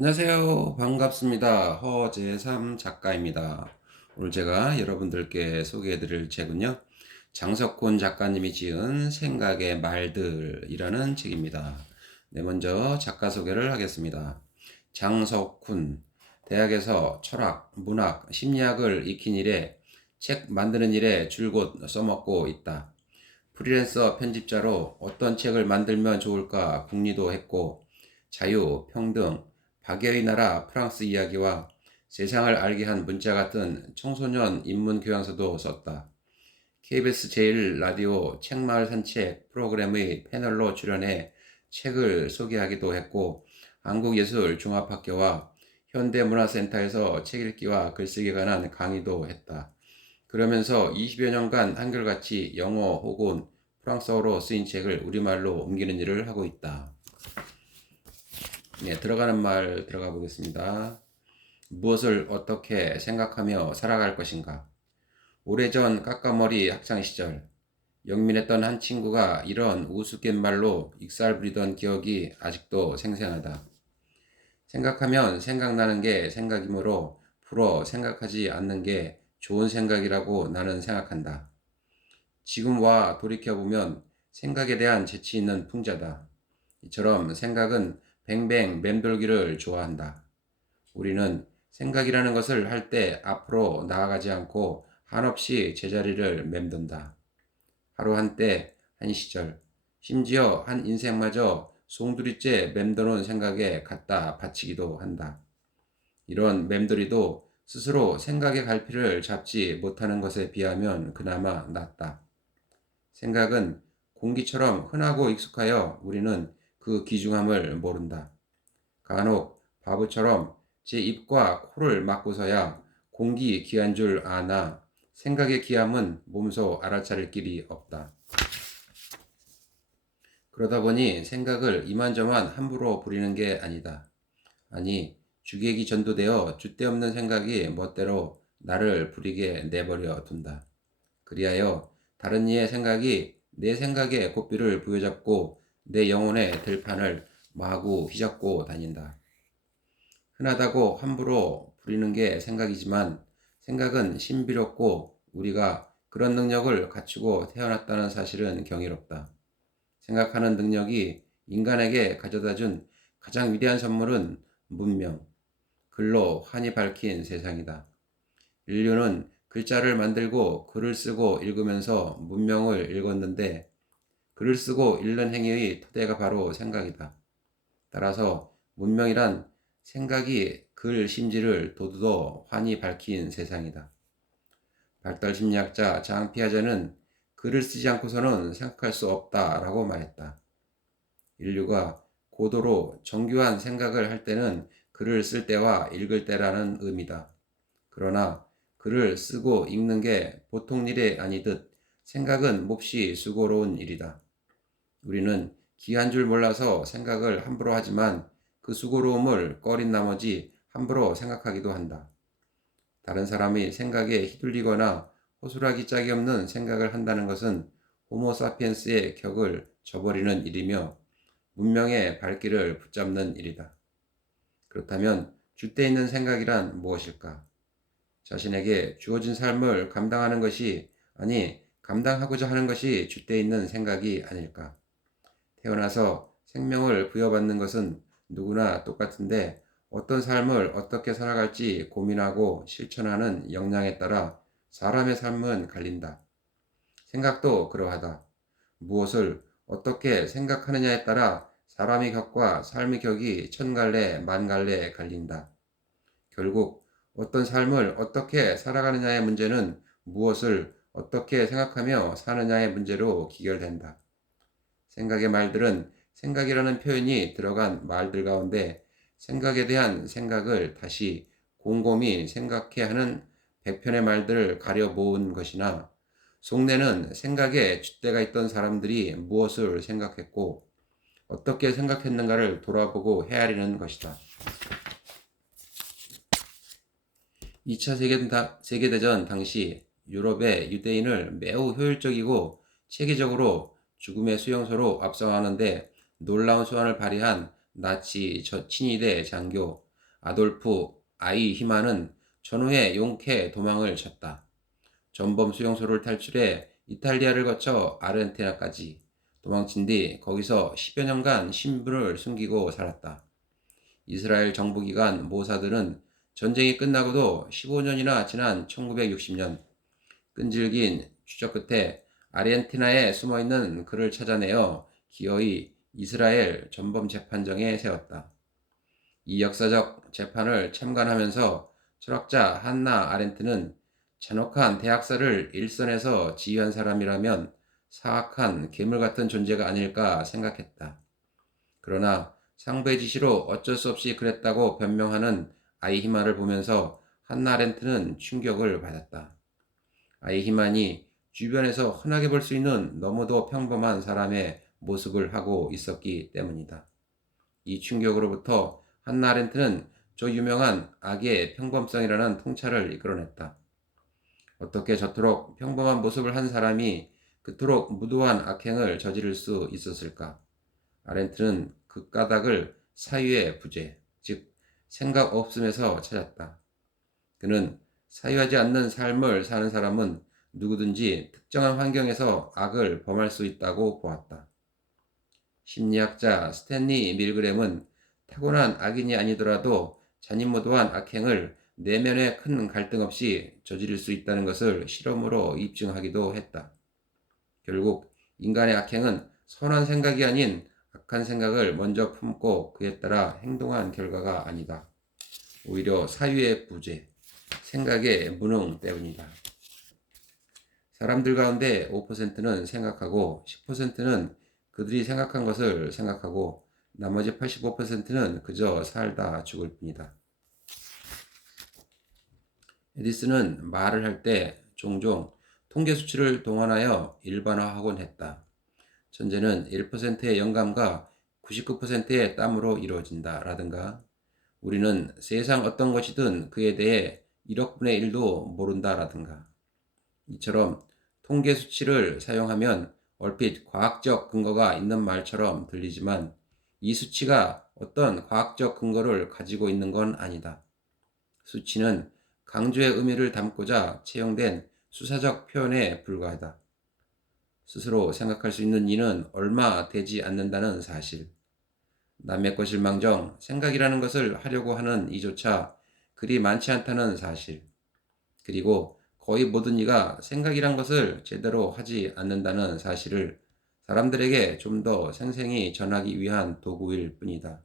안녕하세요. 반갑습니다. 허재삼 작가입니다. 오늘 제가 여러분들께 소개해드릴 책은요, 장석훈 작가님이 지은 생각의 말들이라는 책입니다. 네, 먼저 작가 소개를 하겠습니다. 장석훈, 대학에서 철학, 문학, 심리학을 익힌 이래 책 만드는 일에 줄곧 써먹고 있다. 프리랜서 편집자로 어떤 책을 만들면 좋을까 궁리도 했고, 자유, 평등, 박애의 나라 프랑스 이야기와 세상을 알게 한 문자 같은 청소년 인문 교양서도 썼다. KBS 제1라디오 책마을 산책 프로그램의 패널로 출연해 책을 소개하기도 했고, 한국예술종합학교와 현대문화센터에서 책 읽기와 글쓰기에 관한 강의도 했다. 그러면서 20여 년간 한결같이 영어 혹은 프랑스어로 쓰인 책을 우리말로 옮기는 일을 하고 있다. 네, 들어가는 말 들어가 보겠습니다. 무엇을 어떻게 생각하며 살아갈 것인가? 오래전 까까머리 학창시절, 영민했던 한 친구가 이런 우스갯말로 익살 부리던 기억이 아직도 생생하다. 생각하면 생각나는 게 생각이므로 풀어 생각하지 않는 게 좋은 생각이라고 나는 생각한다. 지금 와 돌이켜보면 생각에 대한 재치 있는 풍자다. 이처럼 생각은 뱅뱅 맴돌기를 좋아한다. 우리는 생각이라는 것을 할 때 앞으로 나아가지 않고 한없이 제자리를 맴돈다. 하루 한때, 한 시절, 심지어 한 인생마저 송두리째 맴도는 생각에 갖다 바치기도 한다. 이런 맴돌이도 스스로 생각의 갈피를 잡지 못하는 것에 비하면 그나마 낫다. 생각은 공기처럼 흔하고 익숙하여 우리는 그 귀중함을 모른다. 간혹 바보처럼 제 입과 코를 막고서야 공기 귀한 줄 아나 생각의 귀함은 몸소 알아차릴 길이 없다. 그러다 보니 생각을 이만저만 함부로 부리는 게 아니다. 아니, 주객이 전도되어 줏대없는 생각이 멋대로 나를 부리게 내버려 둔다. 그리하여 다른 이의 생각이 내 생각에 고삐를 부여잡고 내 영혼의 들판을 마구 휘젓고 다닌다. 흔하다고 함부로 부리는 게 생각이지만 생각은 신비롭고 우리가 그런 능력을 갖추고 태어났다는 사실은 경이롭다. 생각하는 능력이 인간에게 가져다 준 가장 위대한 선물은 문명, 글로 환히 밝힌 세상이다. 인류는 글자를 만들고 글을 쓰고 읽으면서 문명을 읽었는데 글을 쓰고 읽는 행위의 토대가 바로 생각이다. 따라서 문명이란 생각이 글 심지를 도두도 환히 밝힌 세상이다. 발달 심리학자 장 피아제는 글을 쓰지 않고서는 생각할 수 없다라고 말했다. 인류가 고도로 정교한 생각을 할 때는 글을 쓸 때와 읽을 때라는 의미다. 그러나 글을 쓰고 읽는 게 보통 일이 아니듯 생각은 몹시 수고로운 일이다. 우리는 귀한 줄 몰라서 생각을 함부로 하지만 그 수고로움을 꺼린 나머지 함부로 생각하기도 한다. 다른 사람의 생각에 휘둘리거나 호소라기 짝이 없는 생각을 한다는 것은 호모사피엔스의 격을 저버리는 일이며 문명의 발길을 붙잡는 일이다. 그렇다면 줏대 있는 생각이란 무엇일까? 자신에게 주어진 삶을 감당하는 것이 아니 감당하고자 하는 것이 줏대 있는 생각이 아닐까? 태어나서 생명을 부여받는 것은 누구나 똑같은데 어떤 삶을 어떻게 살아갈지 고민하고 실천하는 역량에 따라 사람의 삶은 갈린다. 생각도 그러하다. 무엇을 어떻게 생각하느냐에 따라 사람의 격과 삶의 격이 천갈래 만갈래 갈린다. 결국 어떤 삶을 어떻게 살아가느냐의 문제는 무엇을 어떻게 생각하며 사느냐의 문제로 기결된다. 생각의 말들은 생각이라는 표현이 들어간 말들 가운데 생각에 대한 생각을 다시 곰곰이 생각해 하는 100편의 말들을 가려 모은 것이나 속내는 생각에 줏대가 있던 사람들이 무엇을 생각했고 어떻게 생각했는가를 돌아보고 헤아리는 것이다. 2차 세계대전 당시 유럽의 유대인을 매우 효율적이고 체계적으로 죽음의 수용소로 압송하는데 놀라운 수완을 발휘한 나치 친위대 장교 아돌프 아이히만은 전후에 용케 도망을 쳤다. 전범 수용소를 탈출해 이탈리아를 거쳐 아르헨티나까지 도망친 뒤 거기서 10여 년간 신분을 숨기고 살았다. 이스라엘 정부기관 모사드는 전쟁이 끝나고도 15년이나 지난 1960년 끈질긴 추적 끝에 아르헨티나에 숨어있는 그를 찾아내어 기어이 이스라엘 전범재판정에 세웠다. 이 역사적 재판을 참관하면서 철학자 한나 아렌트는 잔혹한 대학살을 일선에서 지휘한 사람이라면 사악한 괴물 같은 존재가 아닐까 생각했다. 그러나 상부의 지시로 어쩔 수 없이 그랬다고 변명하는 아이히만을 보면서 한나 아렌트는 충격을 받았다. 아이히만이 주변에서 흔하게 볼 수 있는 너무도 평범한 사람의 모습을 하고 있었기 때문이다. 이 충격으로부터 한나 아렌트는 저 유명한 악의 평범성이라는 통찰을 이끌어냈다. 어떻게 저토록 평범한 모습을 한 사람이 그토록 무도한 악행을 저지를 수 있었을까? 아렌트는 그 까닭을 사유의 부재, 즉 생각 없음에서 찾았다. 그는 사유하지 않는 삶을 사는 사람은 누구든지 특정한 환경에서 악을 범할 수 있다고 보았다. 심리학자 스탠리 밀그램은 타고난 악인이 아니더라도 잔인무도한 악행을 내면의 큰 갈등 없이 저지를 수 있다는 것을 실험으로 입증하기도 했다. 결국 인간의 악행은 선한 생각이 아닌 악한 생각을 먼저 품고 그에 따라 행동한 결과가 아니다. 오히려 사유의 부재, 생각의 무능 때문이다. 사람들 가운데 5%는 생각하고 10%는 그들이 생각한 것을 생각하고 나머지 85%는 그저 살다 죽을 뿐이다. 에디슨은 말을 할 때 종종 통계 수치를 동원하여 일반화하곤 했다. 천재는 1%의 영감과 99%의 땀으로 이루어진다 라든가 우리는 세상 어떤 것이든 그에 대해 1억 분의 1도 모른다 라든가 이처럼 통계 수치를 사용하면 얼핏 과학적 근거가 있는 말처럼 들리지만 이 수치가 어떤 과학적 근거를 가지고 있는 건 아니다. 수치는 강조의 의미를 담고자 채용된 수사적 표현에 불과하다. 스스로 생각할 수 있는 이는 얼마 되지 않는다는 사실. 남의 것을 망정 생각이라는 것을 하려고 하는 이조차 그리 많지 않다는 사실. 그리고 거의 모든 이가 생각이란 것을 제대로 하지 않는다는 사실을 사람들에게 좀 더 생생히 전하기 위한 도구일 뿐이다.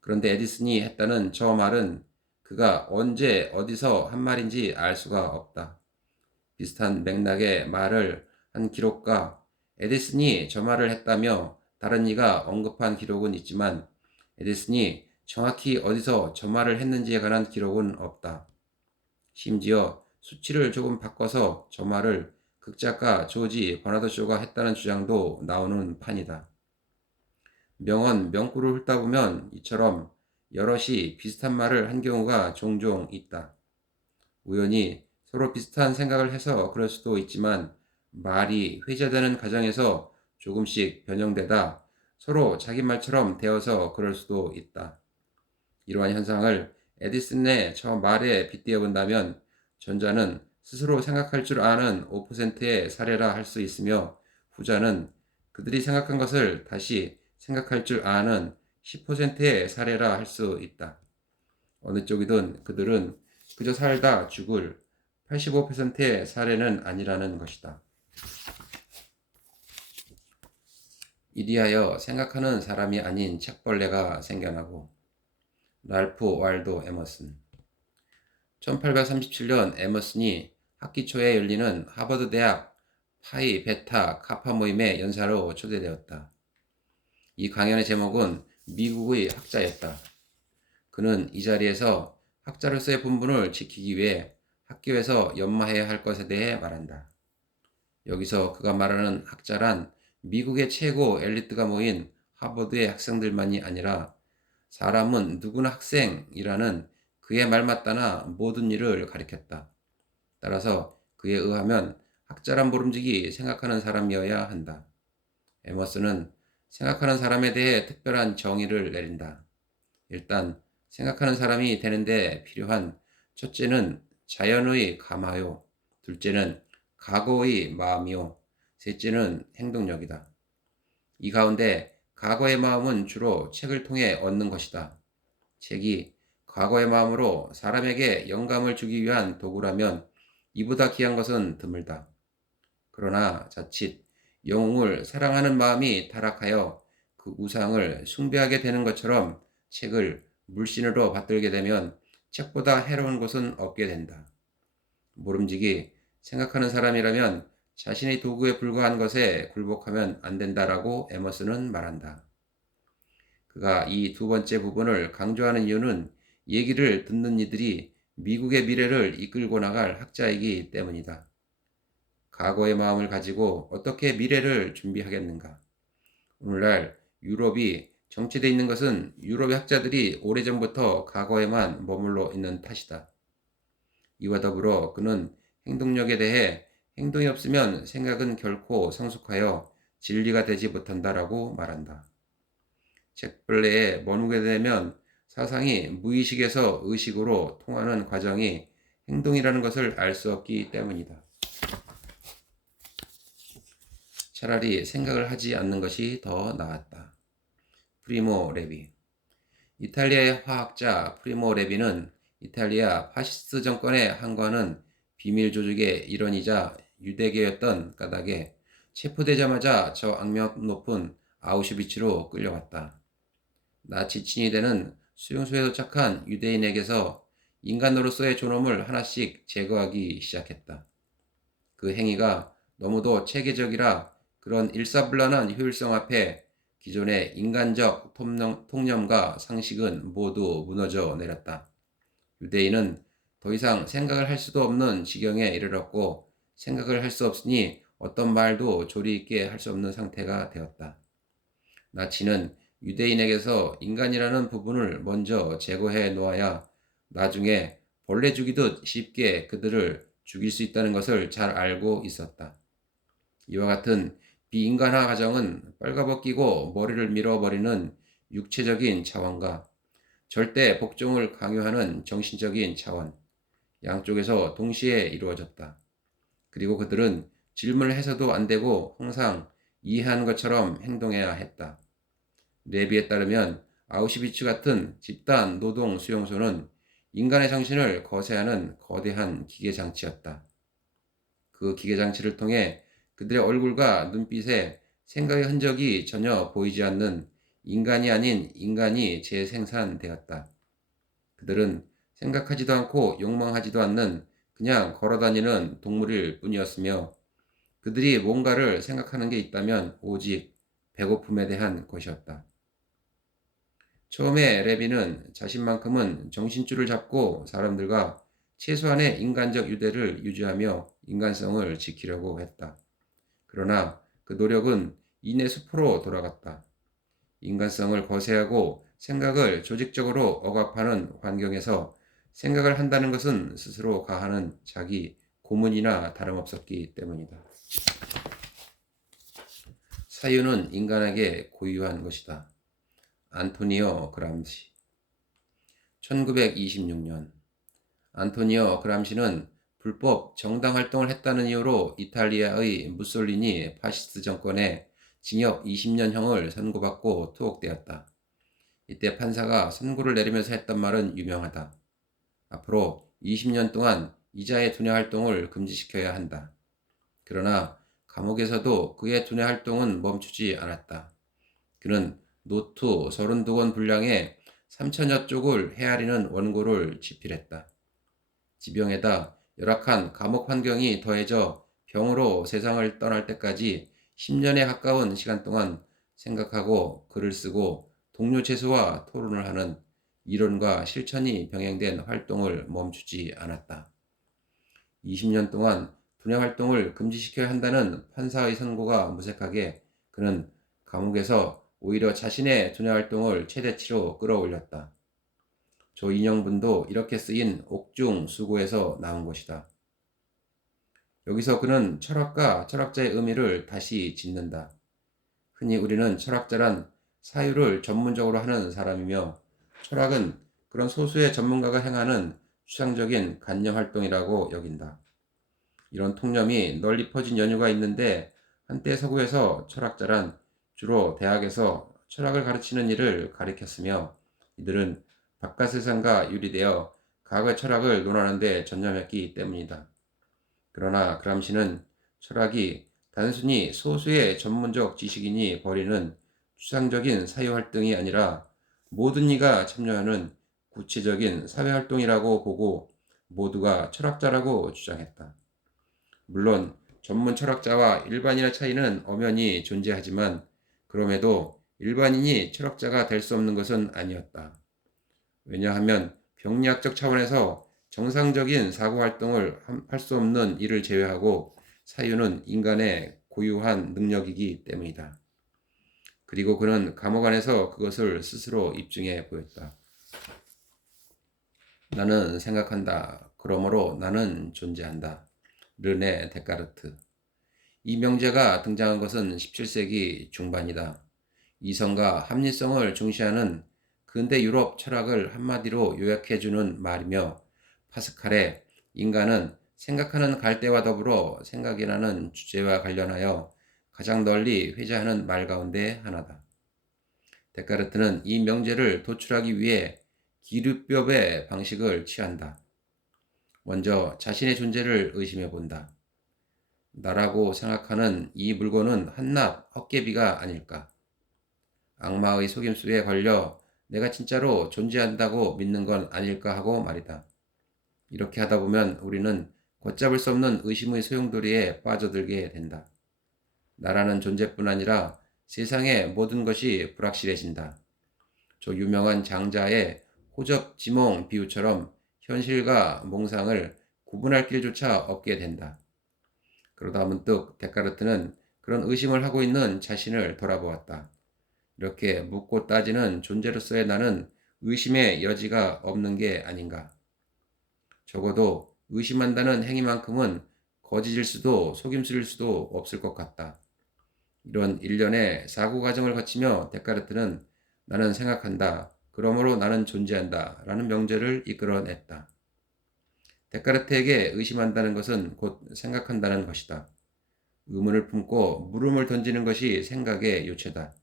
그런데 에디슨이 했다는 저 말은 그가 언제 어디서 한 말인지 알 수가 없다. 비슷한 맥락의 말을 한 기록과 에디슨이 저 말을 했다며 다른 이가 언급한 기록은 있지만 에디슨이 정확히 어디서 저 말을 했는지에 관한 기록은 없다. 심지어 수치를 조금 바꿔서 저 말을 극작가 조지 버나드 쇼가 했다는 주장도 나오는 판이다. 명언, 명구를 훑다 보면 이처럼 여럿이 비슷한 말을 한 경우가 종종 있다. 우연히 서로 비슷한 생각을 해서 그럴 수도 있지만 말이 회자되는 과정에서 조금씩 변형되다 서로 자기 말처럼 되어서 그럴 수도 있다. 이러한 현상을 에디슨의 저 말에 빗대어 본다면 전자는 스스로 생각할 줄 아는 5%의 사례라 할 수 있으며 후자는 그들이 생각한 것을 다시 생각할 줄 아는 10%의 사례라 할 수 있다. 어느 쪽이든 그들은 그저 살다 죽을 85%의 사례는 아니라는 것이다. 이리하여 생각하는 사람이 아닌 책벌레가 생겨나고 랄프 waldo 에머슨 1837년 에머슨이 학기 초에 열리는 하버드 대학 파이 베타 카파 모임의 연사로 초대되었다. 이 강연의 제목은 미국의 학자였다. 그는 이 자리에서 학자로서의 본분을 지키기 위해 학교에서 연마해야 할 것에 대해 말한다. 여기서 그가 말하는 학자란 미국의 최고 엘리트가 모인 하버드의 학생들만이 아니라 사람은 누구나 학생이라는 그의 말 맞다나 모든 일을 가리켰다. 따라서 그에 의하면 학자란 모름지기 생각하는 사람이어야 한다. 에머슨은 생각하는 사람에 대해 특별한 정의를 내린다. 일단 생각하는 사람이 되는데 필요한 첫째는 자연의 감화요, 둘째는 각오의 마음이요, 셋째는 행동력이다. 이 가운데 각오의 마음은 주로 책을 통해 얻는 것이다. 책이 과거의 마음으로 사람에게 영감을 주기 위한 도구라면 이보다 귀한 것은 드물다. 그러나 자칫 영웅을 사랑하는 마음이 타락하여 그 우상을 숭배하게 되는 것처럼 책을 물신으로 받들게 되면 책보다 해로운 것은 없게 된다. 모름지기 생각하는 사람이라면 자신의 도구에 불과한 것에 굴복하면 안 된다라고 에머슨은 말한다. 그가 이 두 번째 부분을 강조하는 이유는 얘기를 듣는 이들이 미국의 미래를 이끌고 나갈 학자이기 때문이다. 과거의 마음을 가지고 어떻게 미래를 준비하겠는가? 오늘날 유럽이 정체되어 있는 것은 유럽의 학자들이 오래전부터 과거에만 머물러 있는 탓이다. 이와 더불어 그는 행동력에 대해 행동이 없으면 생각은 결코 성숙하여 진리가 되지 못한다라고 말한다. 책벌레에 머무게 되면 사상이 무의식에서 의식으로 통하는 과정이 행동이라는 것을 알 수 없기 때문이다. 차라리 생각을 하지 않는 것이 더 나았다. 프리모 레비. 이탈리아의 화학자 프리모 레비는 이탈리아 파시스트 정권의 항거는 비밀 조직의 일원이자 유대계였던 까닭에 체포되자마자 저 악명 높은 아우슈비츠로 끌려갔다. 나치 친위대는 수용소에 도착한 유대인에게서 인간으로서의 존엄을 하나씩 제거하기 시작했다. 그 행위가 너무도 체계적이라 그런 일사불란한 효율성 앞에 기존의 인간적 통념과 상식은 모두 무너져 내렸다. 유대인은 더 이상 생각을 할 수도 없는 지경에 이르렀고 생각을 할 수 없으니 어떤 말도 조리 있게 할 수 없는 상태가 되었다. 나치는 유대인에게서 인간이라는 부분을 먼저 제거해 놓아야 나중에 벌레 죽이듯 쉽게 그들을 죽일 수 있다는 것을 잘 알고 있었다. 이와 같은 비인간화 과정은 빨가벗기고 머리를 밀어버리는 육체적인 차원과 절대 복종을 강요하는 정신적인 차원, 양쪽에서 동시에 이루어졌다. 그리고 그들은 질문을 해서도 안 되고 항상 이해하는 것처럼 행동해야 했다. 레비에 따르면 아우슈비츠 같은 집단 노동 수용소는 인간의 정신을 거세하는 거대한 기계장치였다. 그 기계장치를 통해 그들의 얼굴과 눈빛에 생각의 흔적이 전혀 보이지 않는 인간이 아닌 인간이 재생산되었다. 그들은 생각하지도 않고 욕망하지도 않는 그냥 걸어다니는 동물일 뿐이었으며 그들이 뭔가를 생각하는 게 있다면 오직 배고픔에 대한 것이었다. 처음에 레비는 자신만큼은 정신줄을 잡고 사람들과 최소한의 인간적 유대를 유지하며 인간성을 지키려고 했다. 그러나 그 노력은 이내 수포로 돌아갔다. 인간성을 거세하고 생각을 조직적으로 억압하는 환경에서 생각을 한다는 것은 스스로 가하는 자기 고문이나 다름없었기 때문이다. 사유는 인간에게 고유한 것이다. 안토니오 그람시. 1926년 안토니오 그람시는 불법 정당 활동을 했다는 이유로 이탈리아의 무솔리니 파시스트 정권에 징역 20년형을 선고받고 투옥되었다. 이때 판사가 선고를 내리면서 했던 말은 유명하다. 앞으로 20년 동안 이자의 두뇌 활동을 금지시켜야 한다. 그러나 감옥에서도 그의 두뇌 활동은 멈추지 않았다. 그는 노트 32권 분량의 3천여 쪽을 헤아리는 원고를 집필했다. 지병에다 열악한 감옥 환경이 더해져 병으로 세상을 떠날 때까지 10년에 가까운 시간 동안 생각하고 글을 쓰고 동료 죄수와 토론을 하는 이론과 실천이 병행된 활동을 멈추지 않았다. 20년 동안 두뇌 활동을 금지시켜야 한다는 판사의 선고가 무색하게 그는 감옥에서 오히려 자신의 두뇌 활동을 최대치로 끌어올렸다. 조인영분도 이렇게 쓰인 옥중 수고에서 나온 것이다. 여기서 그는 철학과 철학자의 의미를 다시 짓는다. 흔히 우리는 철학자란 사유를 전문적으로 하는 사람이며 철학은 그런 소수의 전문가가 행하는 추상적인 관념 활동이라고 여긴다. 이런 통념이 널리 퍼진 연유가 있는데 한때 서구에서 철학자란 주로 대학에서 철학을 가르치는 일을 가리켰으며 이들은 바깥 세상과 유리되어 과거의 철학을 논하는 데 전념했기 때문이다. 그러나 그람시는 철학이 단순히 소수의 전문적 지식인이 벌이는 추상적인 사회활동이 아니라 모든 이가 참여하는 구체적인 사회활동이라고 보고 모두가 철학자라고 주장했다. 물론 전문 철학자와 일반인의 차이는 엄연히 존재하지만 그럼에도 일반인이 철학자가 될 수 없는 것은 아니었다. 왜냐하면 병리학적 차원에서 정상적인 사고활동을 할 수 없는 이를 제외하고 사유는 인간의 고유한 능력이기 때문이다. 그리고 그는 감옥 안에서 그것을 스스로 입증해 보였다. 나는 생각한다. 그러므로 나는 존재한다. 르네 데카르트. 이 명제가 등장한 것은 17세기 중반이다. 이성과 합리성을 중시하는 근대 유럽 철학을 한마디로 요약해주는 말이며 파스칼의 인간은 생각하는 갈대와 더불어 생각이라는 주제와 관련하여 가장 널리 회자하는 말 가운데 하나다. 데카르트는 이 명제를 도출하기 위해 기류법의 방식을 취한다. 먼저 자신의 존재를 의심해 본다. 나라고 생각하는 이 물건은 한낱 헛개비가 아닐까? 악마의 속임수에 걸려 내가 진짜로 존재한다고 믿는 건 아닐까 하고 말이다. 이렇게 하다 보면 우리는 걷잡을 수 없는 의심의 소용돌이에 빠져들게 된다. 나라는 존재뿐 아니라 세상의 모든 것이 불확실해진다. 저 유명한 장자의 호접 지몽 비유처럼 현실과 몽상을 구분할 길조차 없게 된다. 그러다 문득 데카르트는 그런 의심을 하고 있는 자신을 돌아보았다. 이렇게 묻고 따지는 존재로서의 나는 의심의 여지가 없는 게 아닌가. 적어도 의심한다는 행위만큼은 거짓일 수도 속임수일 수도 없을 것 같다. 이런 일련의 사고 과정을 거치며 데카르트는 나는 생각한다. 그러므로 나는 존재한다. 라는 명제를 이끌어냈다. 데카르트에게 의심한다는 것은 곧 생각한다는 것이다. 의문을 품고 물음을 던지는 것이 생각의 요체다.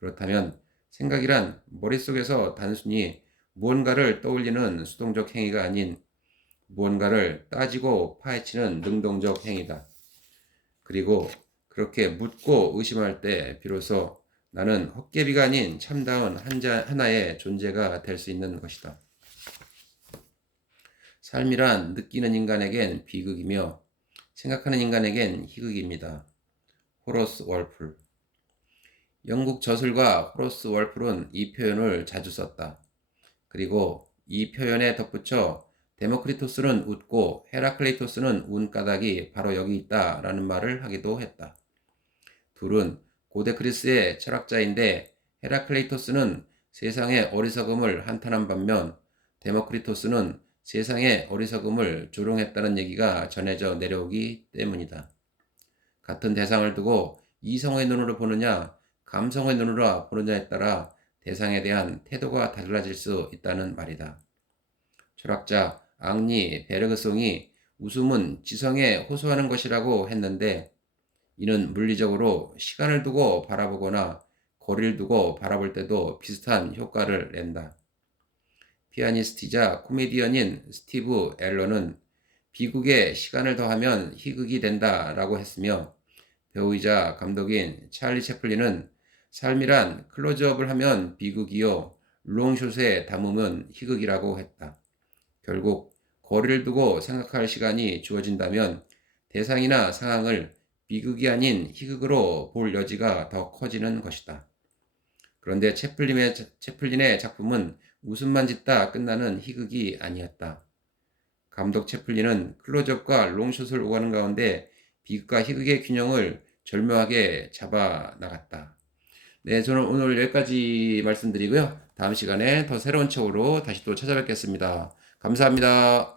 그렇다면 생각이란 머릿속에서 단순히 무언가를 떠올리는 수동적 행위가 아닌 무언가를 따지고 파헤치는 능동적 행위다. 그리고 그렇게 묻고 의심할 때 비로소 나는 헛개비가 아닌 참다운 하나의 존재가 될 수 있는 것이다. 삶이란 느끼는 인간에겐 비극이며 생각하는 인간에겐 희극입니다. 호러스 월풀. 영국 저술가 호러스 월풀은 이 표현을 자주 썼다. 그리고 이 표현에 덧붙여 데모크리토스는 웃고 헤라클레이토스는 운 까닭이 바로 여기 있다 라는 말을 하기도 했다. 둘은 고대 그리스의 철학자인데 헤라클레이토스는 세상의 어리석음을 한탄한 반면 데모크리토스는 세상의 어리석음을 조롱했다는 얘기가 전해져 내려오기 때문이다. 같은 대상을 두고 이성의 눈으로 보느냐 감성의 눈으로 보느냐에 따라 대상에 대한 태도가 달라질 수 있다는 말이다. 철학자 앙리 베르그송이 웃음은 지성에 호소하는 것이라고 했는데 이는 물리적으로 시간을 두고 바라보거나 거리를 두고 바라볼 때도 비슷한 효과를 낸다. 피아니스트이자 코미디언인 스티브 앨런은 비극에 시간을 더하면 희극이 된다 라고 했으며 배우이자 감독인 찰리 채플린은 삶이란 클로즈업을 하면 비극이요 롱숏에 담으면 희극이라고 했다. 결국 거리를 두고 생각할 시간이 주어진다면 대상이나 상황을 비극이 아닌 희극으로 볼 여지가 더 커지는 것이다. 그런데 채플린의 작품은 웃음만 짓다 끝나는 희극이 아니었다. 감독 채플린은 클로즈업과 롱숏을 오가는 가운데 비극과 희극의 균형을 절묘하게 잡아 나갔다. 네, 저는 오늘 여기까지 말씀드리고요. 다음 시간에 더 새로운 책으로 다시 또 찾아뵙겠습니다. 감사합니다.